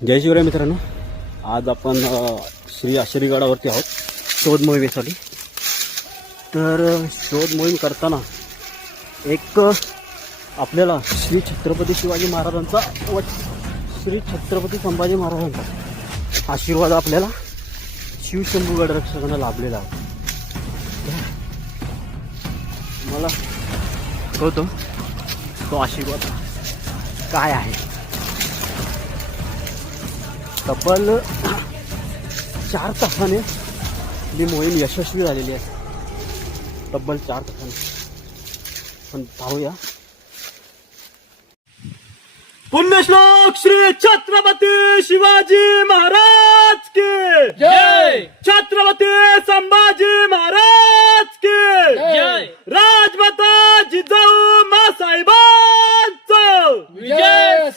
जय शिवराय मित्रांनो. आज आपण श्री श्री आश्रीगडावरती आहोत. शोध मोहिमेसाठी तर शोध मोहीम करताना एक आपल्याला श्री छत्रपती शिवाजी महाराजांचा व श्री छत्रपती संभाजी महाराजांचा आशीर्वाद आपल्याला शिवशंभूगड रक्षकांना लाभलेला आहे. मला कळतो तो आशीर्वाद काय आहे. तब्बल चार तासाने ही मोहीम यशस्वी झालेली आहे. तब्बल चार तासाने. पण धावूया. पुण्यश्लोक श्री छत्रपती शिवाजी महाराज के. जय! छत्रपती संभाजी महाराज के. जय! राजमाता जिजाऊ मा साहेबांच. विजय